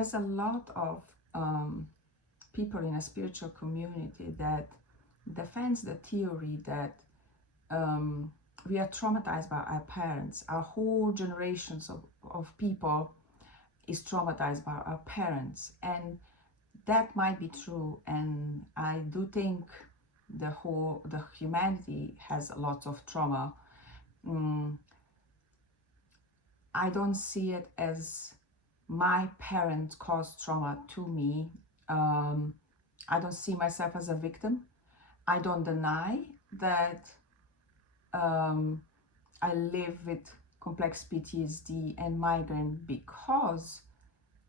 there's a lot of people in a spiritual community that defends the theory that we are traumatized by our parents. Our whole generations of people is traumatized by our parents, and that might be true. And I do think the humanity has lots of trauma. I don't see it as my parents caused trauma to me. I don't see myself as a victim. I don't deny that I live with complex PTSD and migraine because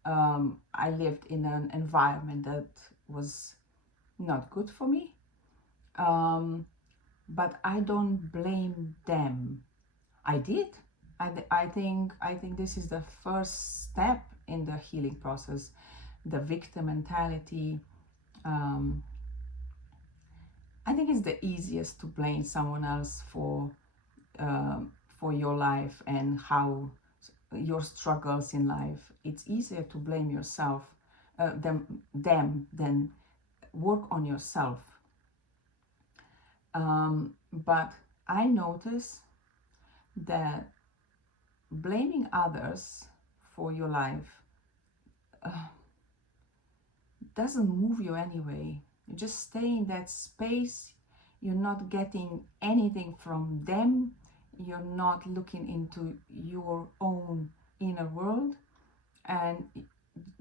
I lived in an environment that was not good for me. But I don't blame them. I did. I think this is the first step in the healing process. The victim mentality. I think it's the easiest to blame someone else for your life and how your struggles in life. It's easier to blame yourself, them than work on yourself. But I notice that blaming others for your life doesn't move you anyway. You just stay in that space. You're not getting anything from them. You're not looking into your own inner world, and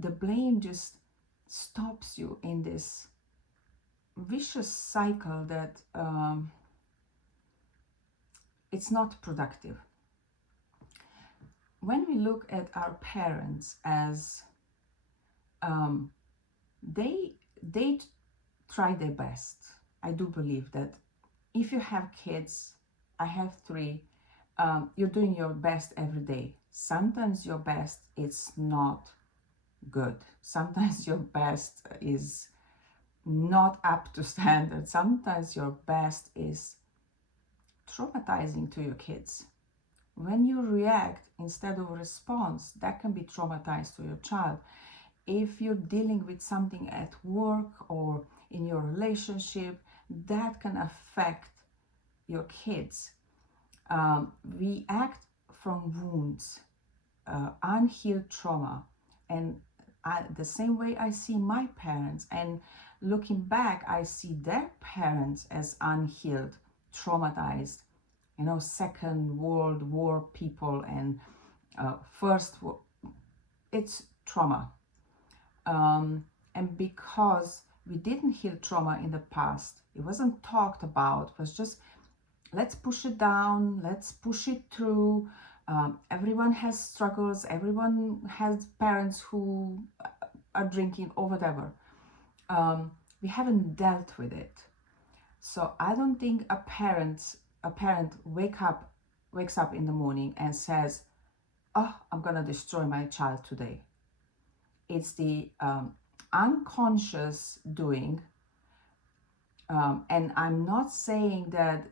the blame just stops you in this vicious cycle that it's not productive. When we look at our parents as they try their best. I do believe that if you have kids, I have 3, you're doing your best every day. Sometimes your best is not good. Sometimes your best is not up to standard. Sometimes your best is traumatizing to your kids. When you react instead of response, that can be traumatized to your child. If you're dealing with something at work or in your relationship, that can affect your kids. We act from wounds, unhealed trauma, and the same way I see my parents, and looking back, I see their parents as unhealed, traumatized, Second World War people, and First War. It's trauma. And because we didn't heal trauma in the past, it wasn't talked about, it was just, let's push it down, let's push it through. Everyone has struggles, everyone has parents who are drinking or whatever. We haven't dealt with it. So I don't think a parent wakes up in the morning and says, oh, I'm gonna destroy my child today. It's the unconscious doing. And I'm not saying that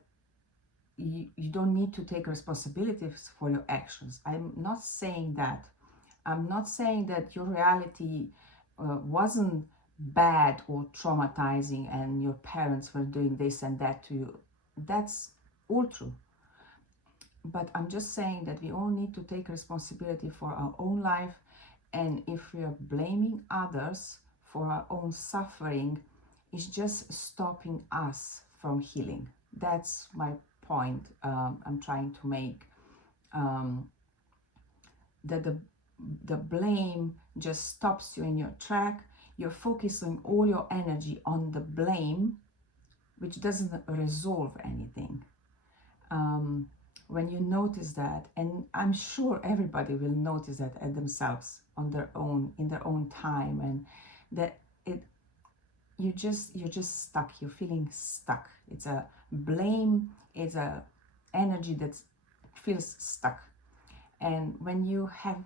you don't need to take responsibilities for your actions. I'm not saying that. I'm not saying that your reality wasn't bad or traumatizing and your parents were doing this and that to you. That's all true. But I'm just saying that we all need to take responsibility for our own life. And if we are blaming others for our own suffering, it's just stopping us from healing. That's my point I'm trying to make. That the blame just stops you in your track. You're focusing all your energy on the blame, which doesn't resolve anything. When you notice that, and I'm sure everybody will notice that at themselves on their own, in their own time, and that you're just stuck. You're feeling stuck. It's a blame. It's a energy that feels stuck. And when you have,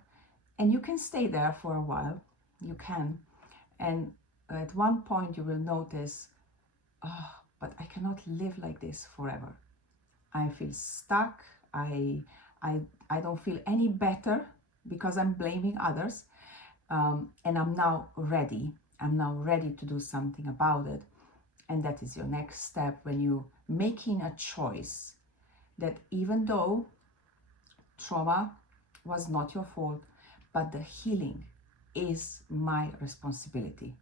and you can stay there for a while, you can, and at one point you will notice, oh, but I cannot live like this forever. I feel stuck. I don't feel any better because I'm blaming others. And I'm now ready. I'm now ready to do something about it. And that is your next step when you're making a choice that even though trauma was not your fault, but the healing is my responsibility.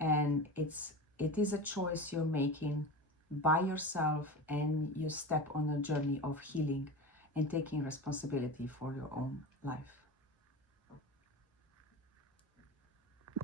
And it is a choice you're making by yourself, and you step on a journey of healing and taking responsibility for your own life.